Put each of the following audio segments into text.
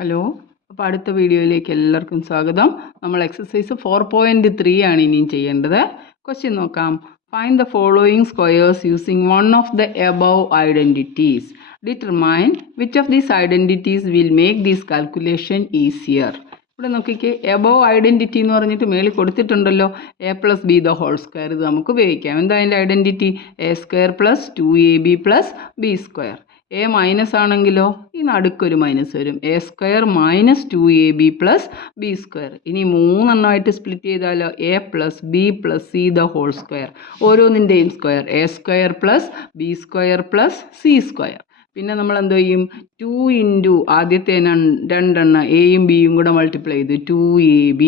Hello, അപ്പോൾ അടുത്ത വീഡിയോയിലേക്ക് എല്ലാവർക്കും സ്വാഗതം. നമ്മൾ എക്സസൈസ് 4.3 ആണ് ഇനിയും ചെയ്യേണ്ടത്. ക്വസ്റ്റ്യൻ നോക്കാം. Find the following squares using one of the above identities. Determine which of these identities will make these calculation easier. ഇവിടെ നോക്കിക്കേ, എബവ് ഐഡൻറ്റിറ്റി എന്ന് പറഞ്ഞിട്ട് മേളിൽ കൊടുത്തിട്ടുണ്ടല്ലോ, a+b² ഇത് നമുക്ക് ഉപയോഗിക്കാം. എന്താ അതിൻ്റെ identity? a² + 2ab + b². A minus ആണെങ്കിലോ ഈ നടുക്കൊരു മൈനസ് വരും, a² - 2ab + b². ഇനി മൂന്നെണ്ണമായിട്ട് സ്പ്ലിറ്റ് ചെയ്താലോ, a + b + c². ഓരോന്നിൻ്റെയും സ്ക്വയർ a² + b² + c². പിന്നെ നമ്മൾ എന്തോ ചെയ്യും? 2 ഇൻറ്റു ആദ്യത്തെ രണ്ടെണ്ണം എയും ബിയും കൂടെ മൾട്ടിപ്ലൈ ചെയ്തു 2ab.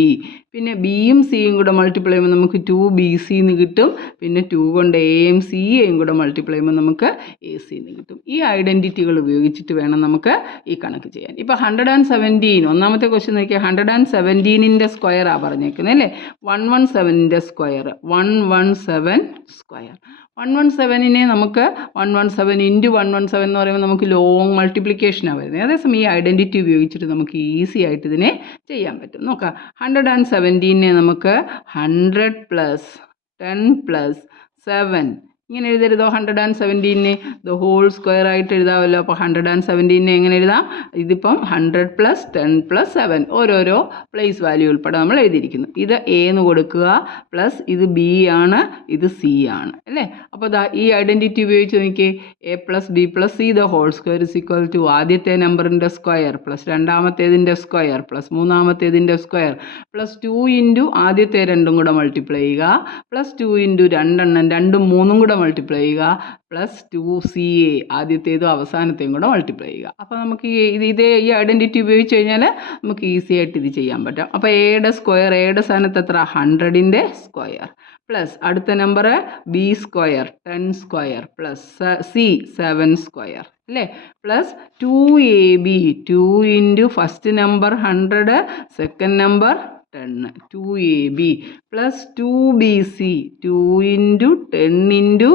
പിന്നെ ബിയും സിയും കൂടെ മൾട്ടിപ്ലൈ ചെയ്യുമ്പോൾ നമുക്ക് 2bc എന്ന് കിട്ടും. പിന്നെ 2 കൊണ്ട് എയും സിയും കൂടെ മൾട്ടിപ്ലൈ ചെയ്യുമ്പോൾ നമുക്ക് ac എന്ന് കിട്ടും. ഈ ഐഡൻറ്റിറ്റികൾ ഉപയോഗിച്ചിട്ട് വേണം നമുക്ക് ഈ കണക്ക് ചെയ്യാൻ. ഇപ്പോൾ 117 ഒന്നാമത്തെ ക്വസ്റ്റ്യൻ നോക്കിയാൽ 117ൻ്റെ സ്ക്വയറാണ് പറഞ്ഞേക്കുന്നത് അല്ലേ. 117ൻ്റെ സ്ക്വയർ 117². 117നെ നമുക്ക് 117 ഇൻറ്റു 117 എന്ന് പറയുമ്പോൾ നമുക്ക് ലോങ് മൾട്ടിപ്ലിക്കേഷനാണ് വരുന്നത്. അതേസമയം ഈ ഐഡൻറ്റിറ്റി ഉപയോഗിച്ചിട്ട് നമുക്ക് ഈസി ആയിട്ട് ഇതിനെ ചെയ്യാൻ പറ്റും. നോക്കാം, 117നെ നമുക്ക് 100 + 10 + 7 ഇങ്ങനെ എഴുതരുതോ? 117നെ ദ ഹോൾ സ്ക്വയർ ആയിട്ട് എഴുതാമല്ലോ. അപ്പോൾ 117നെ എങ്ങനെ എഴുതാം? ഇതിപ്പം 100 + 10 + 7 ഓരോരോ പ്ലേസ് വാല്യൂ ഉൾപ്പെടെ നമ്മൾ എഴുതിയിരിക്കുന്നു. ഇത് എ എന്ന് കൊടുക്കുക, പ്ലസ് ഇത് ബി ആണ്, ഇത് സി ആണ് അല്ലേ. അപ്പോൾ ഈ ഐഡൻറ്റിറ്റി ഉപയോഗിച്ച് നോക്കിയേ, a + b + c the whole square = ആദ്യത്തെ നമ്പറിൻ്റെ സ്ക്വയർ പ്ലസ് രണ്ടാമത്തേതിൻ്റെ സ്ക്വയർ പ്ലസ് മൂന്നാമത്തേതിൻ്റെ സ്ക്വയർ പ്ലസ് 2 ഇൻറ്റു ആദ്യത്തെ രണ്ടും കൂടെ മൾട്ടിപ്ലൈ ചെയ്യുക പ്ലസ് 2 ഇൻറ്റു രണ്ടെണ്ണം രണ്ടും മൂന്നും കൂടെ മൾട്ടിപ്ലൈ ചെയ്യുക പ്ലസ് 2ca ആദ്യത്തേതും അവസാനത്തെയും കൂടെ മൾട്ടിപ്ലൈ ചെയ്യുക. അപ്പോൾ നമുക്ക് ഈ ഐഡൻറ്റിറ്റി ഉപയോഗിച്ച് കഴിഞ്ഞാൽ നമുക്ക് ഈസി ആയിട്ട് ഇത് ചെയ്യാൻ പറ്റും. അപ്പോൾ എയുടെ സ്ക്വയർ, എയുടെ സ്ഥാനത്ത് എത്ര? 100ൻ്റെ സ്ക്വയർ പ്ലസ് അടുത്ത നമ്പർ b² 10² പ്ലസ് c 7² അല്ലേ, plus 2ab 2 into first number 100 second number 10 2ab plus 2bc 2 into 10 into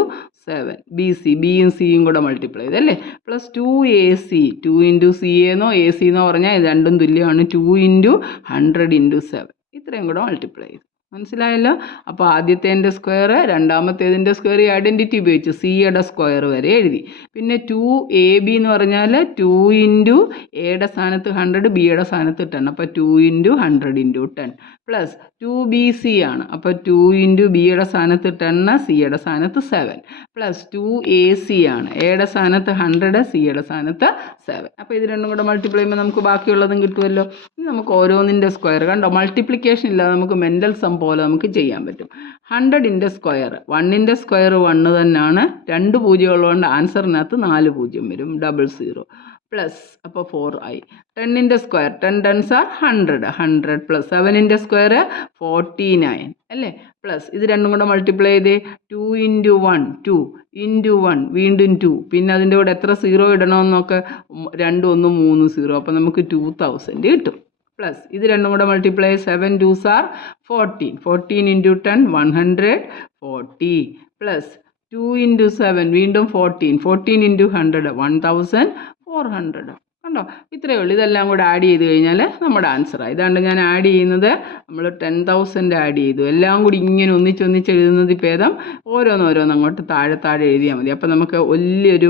7 bc ബിയും സിയും കൂടെ മൾട്ടിപ്ലൈ ചെയ്തല്ലേ പ്ലസ് 2ac 2 ഇൻറ്റു c എന്നോ എ സി എന്നോ പറഞ്ഞാൽ ഇത് രണ്ടും തുല്യമാണ്. 2 ഇൻറ്റു 100 ഇൻറ്റു 7 ഇത്രയും കൂടെ മൾട്ടിപ്ലൈ ചെയ്തു. മനസ്സിലായല്ലോ? അപ്പോൾ ആദ്യത്തേതിൻ്റെ സ്ക്വയർ രണ്ടാമത്തേതിൻ്റെ സ്ക്വയർ ഈ ഐഡൻറ്റിറ്റി ഉപയോഗിച്ച് സിയുടെ സ്ക്വയർ വരെ എഴുതി. പിന്നെ 2ab എന്ന് പറഞ്ഞാൽ 2 ഇൻറ്റു എയുടെ സ്ഥാനത്ത് 100 ബിയുടെ സ്ഥാനത്ത് 10 അപ്പോൾ 2 ഇൻറ്റു 100 ഇൻറ്റു 10 പ്ലസ് 2bc ആണ്. അപ്പോൾ 2 ഇൻറ്റു ബിയുടെ സ്ഥാനത്ത് 10 സിയുടെ സ്ഥാനത്ത് 7 പ്ലസ് 2ac ആണ്. എയുടെ സ്ഥാനത്ത് 100 സിയുടെ സ്ഥാനത്ത് 7. അപ്പോൾ ഇത് രണ്ടും കൂടെ മൾട്ടിപ്ലൈ ചെയ്യുമ്പോൾ നമുക്ക് ബാക്കിയുള്ളതും കിട്ടുമല്ലോ. ഇനി നമുക്ക് ഓരോന്നിൻ്റെ സ്ക്വയർ കണ്ടോ, മൾട്ടിപ്ലിക്കേഷൻ ഇല്ലാതെ നമുക്ക് മെൻ്റൽ സം പോലെ നമുക്ക് ചെയ്യാൻ പറ്റും. 100ൻ്റെ സ്ക്വയർ 1ൻ്റെ സ്ക്വയർ 1 തന്നെയാണ്. 2 പൂജ്യം ഉള്ളതുകൊണ്ട് ആൻസറിനകത്ത് 4 പൂജ്യം വരും, 00 പ്ലസ് അപ്പോൾ 4 ആയി. 10ൻ്റെ സ്ക്വയർ 10 10s are 100 പ്ലസ് 7ൻ്റെ സ്ക്വയർ 49 അല്ലേ പ്ലസ് ഇത് രണ്ടും കൂടെ മൾട്ടിപ്ലൈ ചെയ്തേ 2 ഇൻറ്റു 1 2 ഇൻറ്റു 1 വീണ്ടും 2 പിന്നെ അതിൻ്റെ കൂടെ എത്ര 0 ഇടണമെന്ന് നോക്ക്, 2 1 3 0 അപ്പോൾ നമുക്ക് 2000 കിട്ടും. പ്ലസ് ഇത് രണ്ടും കൂടെ multiply 7 2s are 14 14 into 10 140 plus 2 into 7 വീണ്ടും 14 14 ഇൻറ്റു 100 1400 കണ്ടോ. ഇത്രയേ ഉള്ളൂ. ഇതെല്ലാം കൂടെ ആഡ് ചെയ്ത് കഴിഞ്ഞാൽ നമ്മുടെ ആൻസറാണ്. ഇതാണ്ട് ഞാൻ ആഡ് ചെയ്യുന്നത് നമ്മൾ 10,000 ആഡ് ചെയ്തു. എല്ലാം കൂടി ഇങ്ങനെ ഒന്നിച്ച് എഴുതുന്നത് ഭേദം ഓരോന്നോരോന്ന് അങ്ങോട്ട് താഴെ എഴുതിയാൽ മതി. അപ്പോൾ നമുക്ക് വലിയൊരു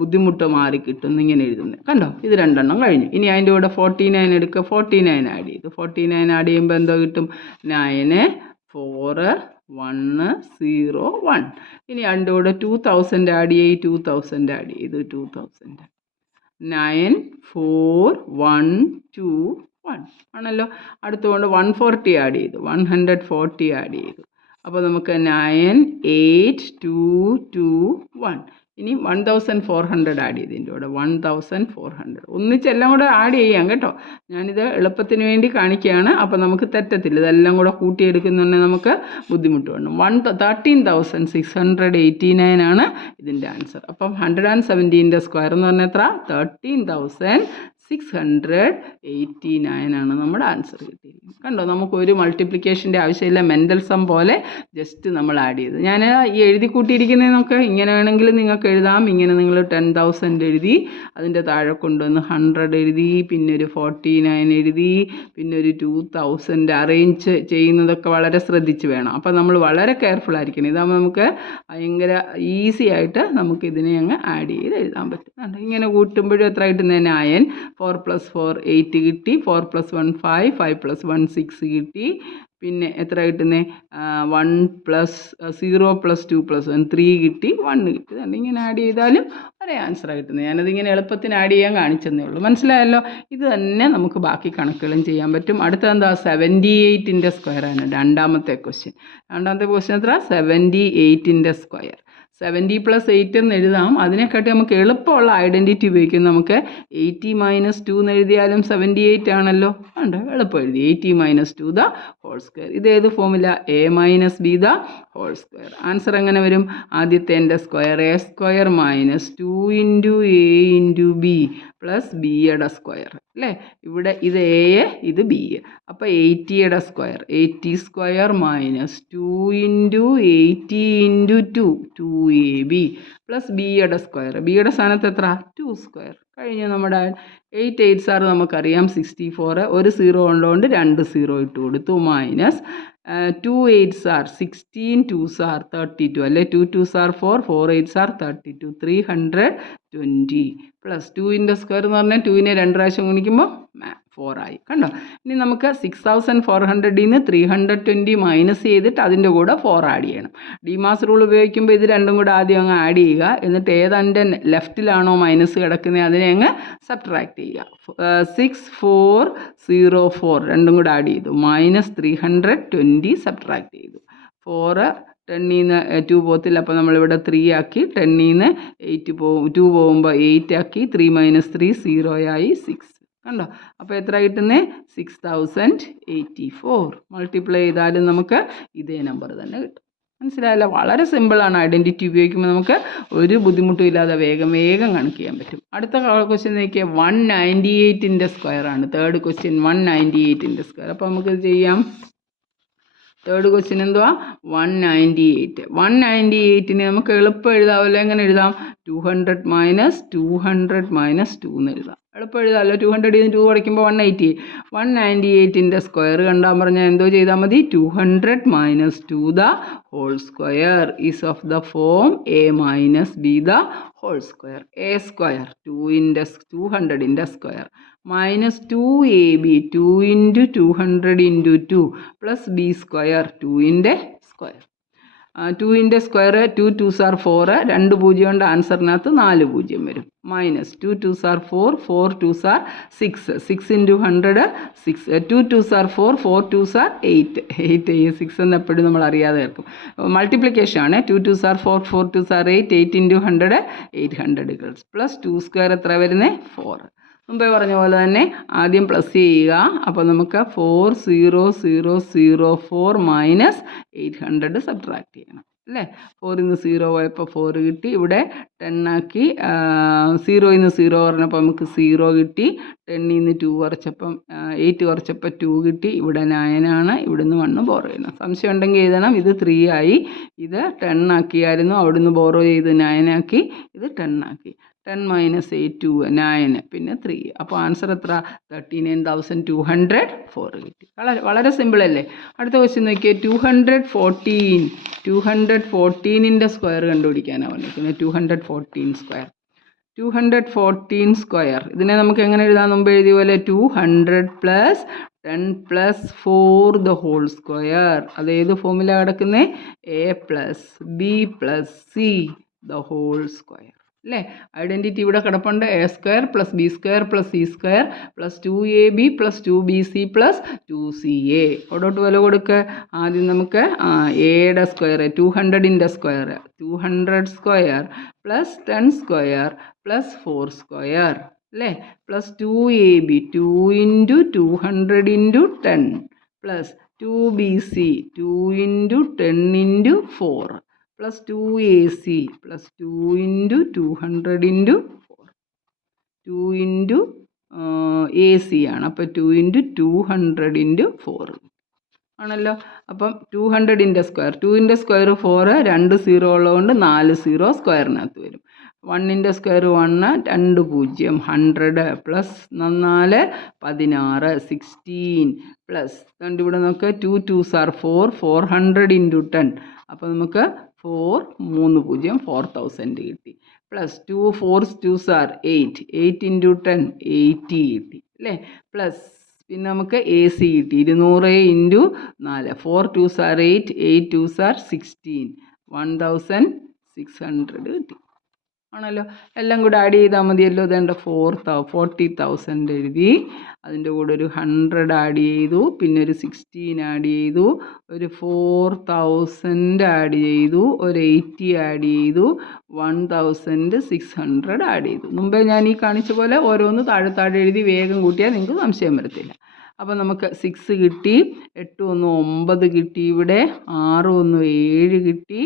ബുദ്ധിമുട്ട് മാറി കിട്ടും ഇങ്ങനെ എഴുതുന്നത്. കണ്ടോ, ഇത് രണ്ടെണ്ണം കഴിഞ്ഞു. ഇനി അതിൻ്റെ കൂടെ 49 എടുക്കുക, 49 ആഡ് ചെയ്തു. 49 ആഡ് ചെയ്യുമ്പോൾ എന്തോ കിട്ടും? 9 4 1 0 1. ഇനി അതിൻ്റെ കൂടെ 2000 ആഡ് ചെയ്ത് 2000 ആഡ് ചെയ്തു 2000 9 4 1 2 1 ആണല്ലോ. അടുത്തുകൊണ്ട് 140 ആഡ് ചെയ്തു 140 ആഡ് ചെയ്തു. അപ്പോൾ നമുക്ക് 9 8 2 2 1. ഇനി 1400 ആഡ് ചെയ്തു. ഇതിൻ്റെ കൂടെ 1400 ഒന്നിച്ചെല്ലാം കൂടെ ആഡ് ചെയ്യാം കേട്ടോ. ഞാനിത് എളുപ്പത്തിന് വേണ്ടി കാണിക്കുകയാണ്. അപ്പോൾ നമുക്ക് തെറ്റത്തില്ല. ഇതെല്ലാം കൂടെ കൂട്ടിയെടുക്കുന്നുണ്ടെങ്കിൽ നമുക്ക് ബുദ്ധിമുട്ട് വേണം. 13,689 ആണ് ഇതിൻ്റെ ആൻസർ. അപ്പം 117ൻ്റെ സ്ക്വയർ എന്ന് പറഞ്ഞാൽ എത്ര? 13,689. 689 ആണ് നമ്മുടെ ആൻസർ കിട്ടിയിരിക്കുന്നത്. കണ്ടോ, നമുക്കൊരു മൾട്ടിപ്ലിക്കേഷൻ്റെ ആവശ്യമില്ല, മെൻ്റൽ സം പോലെ ജസ്റ്റ് നമ്മൾ ആഡ് ചെയ്ത്. ഞാൻ ഈ എഴുതി കൂട്ടിയിരിക്കുന്നതിനൊക്കെ ഇങ്ങനെ വേണമെങ്കിൽ നിങ്ങൾക്ക് എഴുതാം. ഇങ്ങനെ നിങ്ങൾ 10,000 എഴുതി, അതിൻ്റെ താഴെ കൊണ്ടുവന്ന് 100 എഴുതി, പിന്നെ ഒരു 49 എഴുതി, പിന്നെ ഒരു 2000 അറേഞ്ച് ചെയ്യുന്നതൊക്കെ വളരെ ശ്രദ്ധിച്ച് വേണം. അപ്പോൾ നമ്മൾ വളരെ കെയർഫുൾ ആയിരിക്കണം. ഇതാകുമ്പോൾ നമുക്ക് ഭയങ്കര ഈസി ആയിട്ട് നമുക്ക് ഇതിനെ അങ്ങ് ആഡ് ചെയ്ത് എഴുതാൻ പറ്റും. ഇങ്ങനെ കൂട്ടുമ്പോഴും എത്ര കിട്ടുന്നത്? 9. 4 + 4 8 കിട്ടി. 4 + 1 5. 5 + 1 6 കിട്ടി. പിന്നെ എത്ര കിട്ടുന്നത്? 1 + 0 + 2 + 1 3 കിട്ടി. 1 കിട്ടി. ഇങ്ങനെ ആഡ് ചെയ്താലും ഒരേ ആൻസറാണ് കിട്ടുന്നത്. ഞാനതിങ്ങനെ എളുപ്പത്തിന് ആഡ് ചെയ്യാൻ കാണിച്ചെന്നേ ഉള്ളൂ. മനസ്സിലായല്ലോ? ഇത് തന്നെ നമുക്ക് ബാക്കി കണക്കുകളും ചെയ്യാൻ പറ്റും. അടുത്തെന്താ? 78ൻ്റെ സ്ക്വയറാണ് രണ്ടാമത്തെ ക്വസ്റ്റ്യൻ. രണ്ടാമത്തെ ക്വസ്റ്റ്യൻ എത്ര? 78ൻ്റെ സ്ക്വയർ. 70 + 8 എന്ന് എഴുതാം. അതിനെക്കാട്ടി നമുക്ക് എളുപ്പമുള്ള ഐഡൻറ്റിറ്റി ഉപയോഗിക്കും. നമുക്ക് 80 - 2 എന്ന് എഴുതിയാലും 78 ആണല്ലോ. ഉണ്ട്, എളുപ്പം എഴുതി. 80 - 2 ദ ഹോൾ സ്ക്വയർ. ഇതേത് ഫോമില? a - b the whole square. Answer എങ്ങനെ വരും? ആദ്യത്തെ എൻ്റെ സ്ക്വയർ a² - 2 × a × b + bയുടെ സ്ക്വയർ അല്ലേ? ഇവിടെ ഇത് a, ഇത് b. അപ്പോൾ 80യുടെ സ്ക്വയർ 80² - 2 × 80 × 2 2ab + bയുടെ സ്ക്വയർ. ബിയുടെ സ്ഥാനത്ത് എത്ര? 2². കഴിഞ്ഞു നമ്മുടെ 8 8s are നമുക്കറിയാം 64. ഒരു 0 ഉള്ളതുകൊണ്ട് 2 0 ഇട്ട് കൊടുത്തു. Minus 2 8s are 16. 2s are 32 അല്ലേ? 2 2s are 4. 4 8s are 32. 320 plus 2ൻ്റെ square എന്ന് പറഞ്ഞാൽ 2നെ 2 പ്രാവശ്യം ഗുണിക്കുമ്പോൾ 4 ആയി. കണ്ടോ? ഇനി നമുക്ക് 6400 നിന്ന് 320 മൈനസ് ചെയ്തിട്ട് അതിൻ്റെ കൂടെ 4 ആഡ് ചെയ്യണം. ഡിമാസ് റൂൾ ഉപയോഗിക്കുമ്പോൾ ഇത് രണ്ടും കൂടെ ആദ്യം അങ്ങ് ആഡ് ചെയ്യുക. എന്നിട്ട് ഏതാണ്ട് ലെഫ്റ്റിലാണോ മൈനസ് കിടക്കുന്നത് അതിനെ അങ്ങ് സബ്ട്രാക്ട് ചെയ്യുക. 6404 രണ്ടും കൂടെ ആഡ് ചെയ്തു. -320 സബ്ട്രാക്ട് ചെയ്തു. 4 10 നിന്ന് 2 പോകത്തില്ല. അപ്പോൾ നമ്മളിവിടെ 3 ആക്കി. 10 നിന്ന് 2 പോകുമ്പോൾ 8 ആക്കി. 3 - 3 0 ആയി. 6. കണ്ടോ? അപ്പോൾ എത്ര കിട്ടുന്നത്? 6084. മൾട്ടിപ്ലൈ ചെയ്താലും നമുക്ക് ഇതേ നമ്പർ തന്നെ കിട്ടും. മനസ്സിലായല്ലോ? വളരെ സിമ്പിളാണ്. ഐഡൻറ്റിറ്റി ഉപയോഗിക്കുമ്പോൾ നമുക്ക് ഒരു ബുദ്ധിമുട്ടും ഇല്ലാതെ വേഗം കണക്ക് ചെയ്യാൻ പറ്റും. അടുത്ത ക്വസ്റ്റ്യൻ നോക്കിയാൽ 198ൻ്റെ സ്ക്വയറാണ്. തേർഡ് ക്വസ്റ്റ്യൻ 198ൻ്റെ സ്ക്വയർ. അപ്പോൾ നമുക്കിത് ചെയ്യാം. തേർഡ് ക്വസ്റ്റ്യൻ എന്തുവാ? 198. 198നെ നമുക്ക് എളുപ്പം എഴുതാമല്ലോ. എങ്ങനെ എഴുതാം? 200 - 200 - 2 എന്ന് എഴുതാം. എളുപ്പം എഴുതാമല്ലോ. 200 നിന്ന് 2 കുറയ്ക്കുമ്പോൾ 180. 198ൻ്റെ സ്ക്വയർ കണ്ടാൽ പറഞ്ഞാൽ എന്തോ ചെയ്താൽ മതി? 200 - 2 the whole square is of the form a - b the whole square. a², 200ൻ്റെ സ്ക്വയർ -2ab 2 × 200 × 2 + b², 2ൻ്റെ സ്ക്വയർ. 2ൻ്റെ സ്ക്വയർ 2 2s are 4. 2 പൂജ്യം കൊണ്ട് ആൻസറിനകത്ത് 4 പൂജ്യം വരും. -2 2s are 4. 4 2s are 6. 6 × 100 6. 2 2s are 4. 4 2s are 8. 8 6 എന്ന് എപ്പോഴും നമ്മൾ അറിയാതെ കേൾക്കും. മൾട്ടിപ്ലിക്കേഷൻ ആണ്. 2 2s are 4. 4 2s are 8. 8 × 100 800 + 2² എത്ര വരുന്നത്? 4. മുമ്പേ പറഞ്ഞ പോലെ തന്നെ ആദ്യം പ്ലസ് ചെയ്യുക. അപ്പോൾ നമുക്ക് 40004 - 800 സബ്ട്രാക്ട് ചെയ്യണം അല്ലേ? 4 നിന്ന് 0 പോയപ്പോൾ 4 കിട്ടി. ഇവിടെ 10 ആക്കി. 0 നിന്ന് 0 പറഞ്ഞപ്പോൾ നമുക്ക് 0 കിട്ടി. 10 നിന്ന് 2 കുറച്ചപ്പം 8 കുറച്ചപ്പോൾ 2 കിട്ടി. ഇവിടെ 9 ആണ്. ഇവിടുന്ന് 1 ബോറോ ചെയ്യണം. സംശയം ഉണ്ടെങ്കിൽ എഴുതണം. ഇത് 3 ആയി. ഇത് 10 ആക്കിയായിരുന്നു. അവിടുന്ന് ബോറോ ചെയ്ത് 9 ആക്കി. ഇത് 10 ആക്കി. 10 - 8 2 9 പിന്നെ 3. അപ്പോൾ ആൻസർ എത്ര? 39,204 കിട്ടി. വളരെ സിമ്പിൾ അല്ലേ? അടുത്ത ക്വസ്റ്റ്യൻ നോക്കിയാൽ 214ൻ്റെ സ്ക്വയർ കണ്ടുപിടിക്കാനാണ് പറഞ്ഞിരിക്കുന്നത്. 214 സ്ക്വയർ. 214 സ്ക്വയർ ഇതിനെ നമുക്ക് എങ്ങനെ എഴുതാം? മുമ്പ് എഴുതിയ പോലെ 200 + 10 + 4 ദ ഹോൾ സ്ക്വയർ. അതേത് ഫോമില കിടക്കുന്നത്? a + b + c the whole square അല്ലേ? ഐഡൻറ്റിറ്റി ഇവിടെ കിടപ്പുണ്ട്. a² + b² + c² + 2ab + 2bc + 2ca. അവിടോട്ട് വില കൊടുക്കുക. ആദ്യം നമുക്ക് എയുടെ സ്ക്വയർ 200ൻ്റെ സ്ക്വയർ 200² + 10² + 4² അല്ലേ? + 2ab 2 × 200 × 10 + 2bc 2 × 10 × 4 + 2ac + 2 × 200 × 4 2 × A C ആണ്. അപ്പോൾ 2 × 200 × 4 ആണല്ലോ. അപ്പം 200ൻ്റെ സ്ക്വയർ, 2ൻ്റെ സ്ക്വയർ 4, 2 സീറോ ഉള്ളതുകൊണ്ട് 4 സീറോ സ്ക്വയറിനകത്ത് വരും. 1ൻ്റെ സ്ക്വയർ 1, 2 0, 100 പ്ലസ് 4 16, 16 പ്ലസ് രണ്ട് ഇവിടെ നോക്കുക 2 2s are 4, 400 × 10. അപ്പോൾ നമുക്ക് 4 3 0 4000 കിട്ടി. പ്ലസ് 2 4s 2s are 8, 8 × 10 80 കിട്ടി അല്ലേ. പ്ലസ് പിന്നെ നമുക്ക് എ സി കിട്ടി 200 × 4, 4 2s are 8, 8 2s are 16, 1600 കിട്ടി ആണല്ലോ. എല്ലാം കൂടെ ആഡ് ചെയ്താൽ മതിയല്ലോ. ഇതേണ്ട 40,000 എഴുതി, അതിൻ്റെ കൂടെ ഒരു 100 ആഡ് ചെയ്തു, പിന്നെ ഒരു 16 ആഡ് ചെയ്തു, ഒരു 4000 ആഡ് ചെയ്തു, ഒരു 80 ആഡ് ചെയ്തു, 1600 ആഡ് ചെയ്തു. മുമ്പേ ഞാൻ ഈ കാണിച്ച പോലെ ഓരോന്ന് താഴെ എഴുതി വേഗം കൂട്ടിയാൽ നിങ്ങൾക്ക് സംശയം വരത്തില്ല. അപ്പോൾ നമുക്ക് 6 കിട്ടി, 8 1 9 കിട്ടി, ഇവിടെ 6 1 7 കിട്ടി,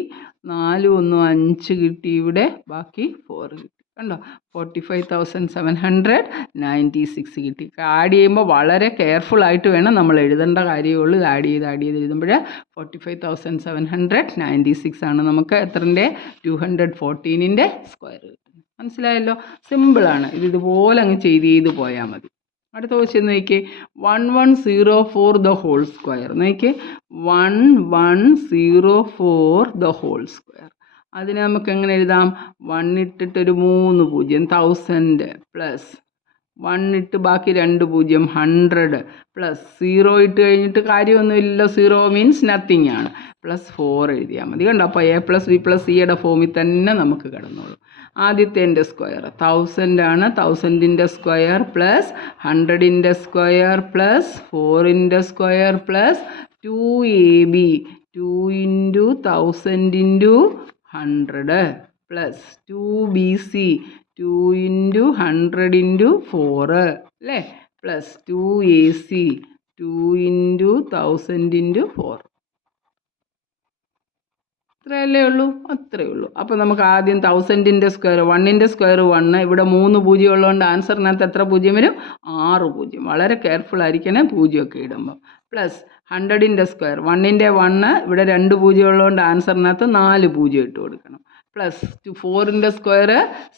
4 1 5 കിട്ടി, ഇവിടെ ബാക്കി 4 കിട്ടി. കണ്ടോ 45,796 കിട്ടി. ആഡ് ചെയ്യുമ്പോൾ വളരെ കെയർഫുൾ ആയിട്ട് വേണം നമ്മൾ എഴുതേണ്ട കാര്യമുള്ളൂ. ഇത് ആഡ് ചെയ്ത് എഴുതുമ്പോൾ 45,796 ആണ് നമുക്ക് എത്രൻ്റെ 214ൻ്റെ സ്ക്വയർ കിട്ടുന്നത്. മനസ്സിലായല്ലോ. സിമ്പിളാണ്. ഇതുപോലെ അങ്ങ് ചെയ്ത് പോയാൽ മതി. അടുത്ത ക്വസ്റ്റ്യൻ നോക്കിയേ, 1104 the whole square. നോക്കിയേ 1104 the whole square. അതിനെ നമുക്ക് എങ്ങനെ എഴുതാം? 1 ഇട്ടിട്ടൊരു 3 0 1000 പ്ലസ് 1 ഇട്ട് ബാക്കി 2 0 100 പ്ലസ് 0 ഇട്ട് കഴിഞ്ഞിട്ട് കാര്യമൊന്നുമില്ലല്ലോ, 0 മീൻസ് നത്തിങ് ആണ്, പ്ലസ് 4 എഴുതിയാൽ മതി. കണ്ടോ. അപ്പോൾ A+B+Cയുടെ ഫോമിൽ തന്നെ നമുക്ക് കിടന്നോളൂ. ആദ്യത്തേൻ്റെ സ്ക്വയർ 1000 ആണ്, 1000ൻ്റെ സ്ക്വയർ പ്ലസ് 100ൻ്റെ സ്ക്വയർ പ്ലസ് 4ൻ്റെ square plus 2AB, 2 × 1000 × 100 plus 2BC, 2 × 100 × 4 അല്ലേ, പ്ലസ് 2AC, 2 × 1000 × 4. അത്രയല്ലേ ഉള്ളൂ, അത്രയേ ഉള്ളൂ. അപ്പോൾ നമുക്ക് ആദ്യം 1000ൻ്റെ സ്ക്വയർ, 1ൻ്റെ സ്ക്വയർ 1, ഇവിടെ 3 പൂജ്യം ഉള്ളതുകൊണ്ട് ആൻസറിനകത്ത് എത്ര പൂജ്യം വരും? 6 പൂജ്യം. വളരെ കെയർഫുൾ ആയിരിക്കണേ പൂജ്യമൊക്കെ ഇടുമ്പോൾ. പ്ലസ് 100ൻ്റെ സ്ക്വയർ, 1ൻ്റെ 1, ഇവിടെ 2 പൂജ്യം ഉള്ളതുകൊണ്ട് ആൻസറിനകത്ത് 4 പൂജ്യം ഇട്ട് കൊടുക്കണം. പ്ലസ് 4ൻ്റെ സ്ക്വയർ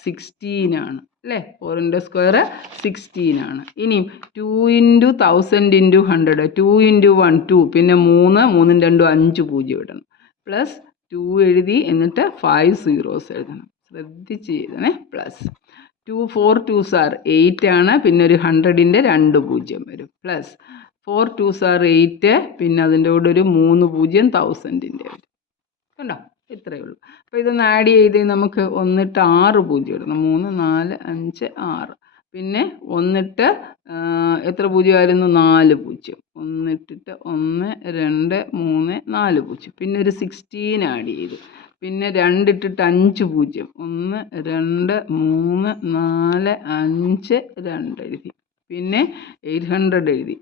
16 ആണ് അല്ലേ, 4ൻ്റെ സ്ക്വയർ 16 ആണ്. ഇനിയും 2 × 1000 × 100, 2 × 1 2, പിന്നെ 3, 3 × 2 5 പൂജ്യം ഇടണം. പ്ലസ് 2 എഴുതി, എന്നിട്ട് 5 zeros എഴുതണം, ശ്രദ്ധിച്ച് എഴുതണേ. പ്ലസ് 2 4 2s are 8 ആണ്, പിന്നെ ഒരു 100ൻ്റെ 2 പൂജ്യം വരും. പ്ലസ് 4 2s are 8, പിന്നെ അതിൻ്റെ കൂടെ ഒരു 3 പൂജ്യം 1000ൻ്റെ വരും. കണ്ടോ, ഇത്രയേ ഉള്ളൂ. അപ്പോൾ ഇതൊന്ന് ആഡ് ചെയ്ത് നമുക്ക് 1 ഇട്ട് 6 പൂജ്യം ഇടണം. 3 4 5 6, പിന്നെ 1 ഇട്ട് എത്ര പൂജ്യമായിരുന്നു? 4 പൂജ്യം. 1 ഇട്ടിട്ട് 1 2 3 4 പൂജ്യം, പിന്നെ ഒരു 16 ആഡ് ചെയ്തു, പിന്നെ 2 ഇട്ടിട്ട് 5 പൂജ്യം, 1 2 3 4 5 2 എഴുതി, പിന്നെ 800 എഴുതി,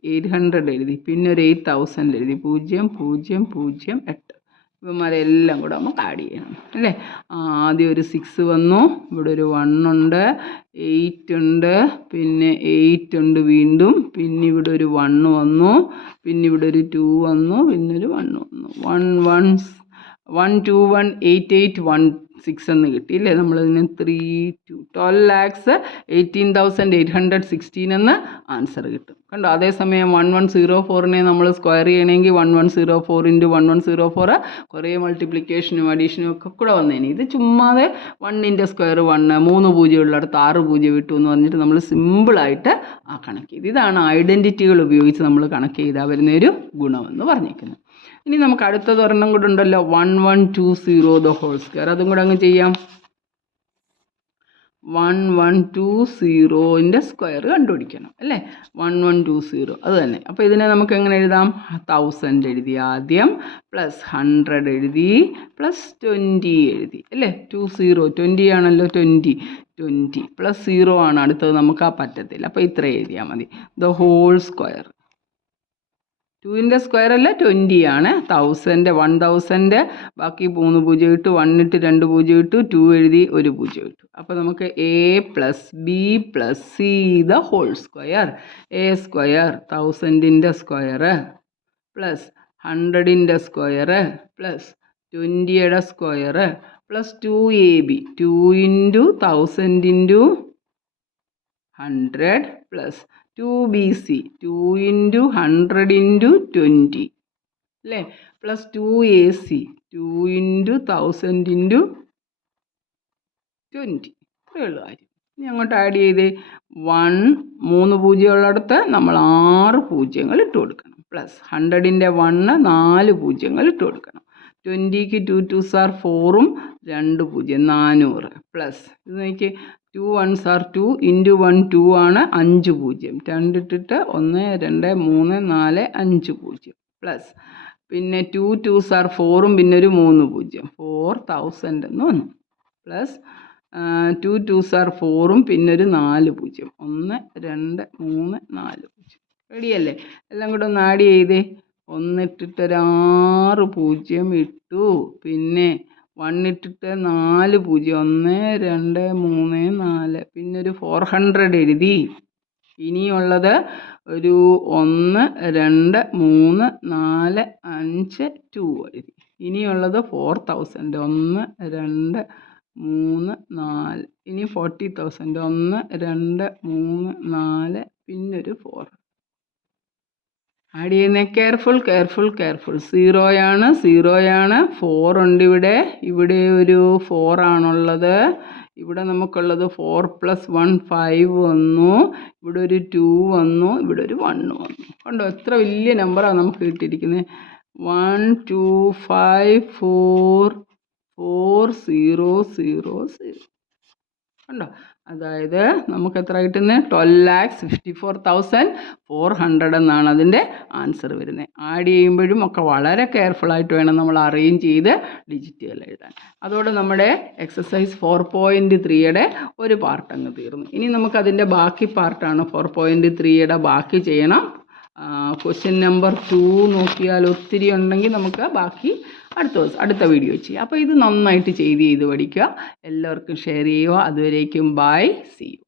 പിന്നെ ഒരു 8000 എഴുതി, 0 0 0 8. ഇവന്മാരെല്ലാം കൂടെ നമുക്ക് ആഡ് ചെയ്യണം അല്ലേ. ആദ്യം ഒരു 6 വന്നു, ഇവിടെ ഒരു 1 ഉണ്ട്, 8 ഉണ്ട്, പിന്നെ 8 ഉണ്ട് വീണ്ടും, പിന്നെ ഇവിടെ ഒരു 1 വന്നു, പിന്നെ ഇവിടെ ഒരു 2 വന്നു, പിന്നെ ഒരു 1 വന്നു. 1 1 2 1 8 8 1 6 എന്ന് കിട്ടിയില്ലേ. നമ്മളതിന് 12,18,816 എന്ന് ആൻസർ കിട്ടും. കണ്ടോ. അതേസമയം 1104നെ നമ്മൾ സ്ക്വയർ ചെയ്യണമെങ്കിൽ 1104 × 1104 കുറേ മൾട്ടിപ്ലിക്കേഷനും അഡീഷനും ഒക്കെ കൂടെ വന്നേനെ. ഇത് ചുമ്മാതെ 1ൻ്റെ സ്ക്വയർ 1, 3 പൂജ്യം ഉള്ളിടത്ത് 6 പൂജ്യം ഇട്ടു എന്ന് പറഞ്ഞിട്ട് നമ്മൾ സിമ്പിളായിട്ട് ആ കണക്ക് ചെയ്ത്, ഇതാണ് ഐഡൻറ്റിറ്റികൾ ഉപയോഗിച്ച് നമ്മൾ കണക്ക് ചെയ്താൽ വരുന്നൊരു ഗുണമെന്ന് പറഞ്ഞിരിക്കുന്നത്. ഇനി നമുക്ക് അടുത്തത് ഒരെണ്ണം കൂടെ ഉണ്ടല്ലോ, 1120 the whole square. അതും കൂടെ അങ്ങ് ചെയ്യാം. 1120ൻ്റെ സ്ക്വയർ കണ്ടുപിടിക്കണം അല്ലേ. 1120 അത് തന്നെ. അപ്പോൾ ഇതിനെ നമുക്ക് എങ്ങനെ എഴുതാം? 1000 എഴുതി ആദ്യം, പ്ലസ് 100 എഴുതി, പ്ലസ് 20 എഴുതി അല്ലേ. 20 ആണല്ലോ, 20 പ്ലസ് 0 ആണ് അടുത്തത്, നമുക്ക് ആ പറ്റത്തില്ല. അപ്പോൾ ഇത്ര എഴുതിയാൽ മതി. ദ ഹോൾ സ്ക്വയർ 2ൻ്റെ സ്ക്വയർ അല്ല 20 ആണ്. 1000 1000 ബാക്കി 3 പൂജ്യം ഇട്ടു, 1 ഇട്ട് 2 പൂജ്യം ഇട്ടു, 2 എഴുതി 1 പൂജ്യം ഇട്ടു. അപ്പോൾ നമുക്ക് a + b + c the whole square. a square 1000ൻ്റെ സ്ക്വയർ പ്ലസ് 100ൻ്റെ സ്ക്വയർ പ്ലസ് 20യുടെ square plus 2ab 2 × 1000 × 100 plus 2bc 2 × 100 × 20 അല്ലേ, പ്ലസ് 2ac 2 × 1000 × 20. ഇത്രയുള്ള കാര്യം. ഇനി അങ്ങോട്ട് ആഡ് ചെയ്തേ. 1 3 പൂജ്യം ഉള്ളിടത്ത് നമ്മൾ 6 പൂജ്യങ്ങൾ ഇട്ട് കൊടുക്കണം. പ്ലസ് 100ൻ്റെ 1 4 പൂജ്യങ്ങൾ ഇട്ട് കൊടുക്കണം. 20ക്ക് 2 2s are 4ഉം 2 പൂജ്യം 400 പ്ലസ് ഇത് നോക്കി 2 1s are 2 × 1 2 ആണ് 5 പൂജ്യം 2 ഇട്ടിട്ട് 1 2 3 4 5 പൂജ്യം പ്ലസ് പിന്നെ 2 2s are 4ഉം പിന്നെ ഒരു 3 പൂജ്യം 4000 എന്ന് വന്നു പ്ലസ് 2 2s are 4ഉം പിന്നെ ഒരു 4 പൂജ്യം 1 2 3 4 പൂജ്യം. റെഡിയല്ലേ? എല്ലാം കൂടെ ഒന്ന് ആഡ് ചെയ്തേ. 1 ഇട്ടിട്ട് 6 പൂജ്യം ഇട്ടു, പിന്നെ 1 ഇട്ടിട്ട് 4 പൂജ്യം 1 2 3 4 പിന്നെ ഒരു 400 എഴുതി. ഇനിയുള്ളത് ഒരു 1 2 3 4 5 2 എഴുതി. ഇനിയുള്ളത് 4000 1 2 3 4 ഇനി 40,000 1 2 3 4 പിന്നൊരു 4 ആഡ് ചെയ്യുന്ന. കെയർഫുൾ 0 ആണ് 4 ഉണ്ട് ഇവിടെ. ഇവിടെ ഒരു 4 ആണുള്ളത്. ഇവിടെ നമുക്കുള്ളത് 4 + 1 5 വന്നു. ഇവിടെ ഒരു 2 വന്നു. ഇവിടെ ഒരു 1 വന്നു. കണ്ടോ എത്ര വലിയ നമ്പറാണ് നമുക്ക് കിട്ടിയിരിക്കുന്നത്. 1 2 5 4 4 0 0 0 കണ്ടോ. അതായത് നമുക്ക് എത്ര കിട്ടുന്നത് 12,54,400 എന്നാണ് അതിൻ്റെ ആൻസർ വരുന്നത്. ആഡ് ചെയ്യുമ്പോഴും ഒക്കെ വളരെ കെയർഫുള്ളായിട്ട് വേണം നമ്മൾ അറേഞ്ച് ചെയ്ത് ഡിജിറ്റുകൾ എഴുതാൻ. അതോടെ നമ്മുടെ എക്സസൈസ് 4.3യുടെ ഒരു പാർട്ട് അങ്ങ് തീർന്നു. ഇനി നമുക്കതിൻ്റെ ബാക്കി പാർട്ടാണ് 4.3യുടെ ബാക്കി ചെയ്യണം. ക്വസ്റ്റ്യൻ നമ്പർ 2 നോക്കിയാൽ ഒത്തിരി ഉണ്ടെങ്കിൽ നമുക്ക് ബാക്കി അടുത്ത വീഡിയോ ചെയ്യാം. അപ്പോൾ ഇത് നന്നായിട്ട് ചെയ്ത് പഠിക്കുക. എല്ലാവർക്കും ഷെയർ ചെയ്യുക. അതുവരേക്കും ബൈ, സീ യു.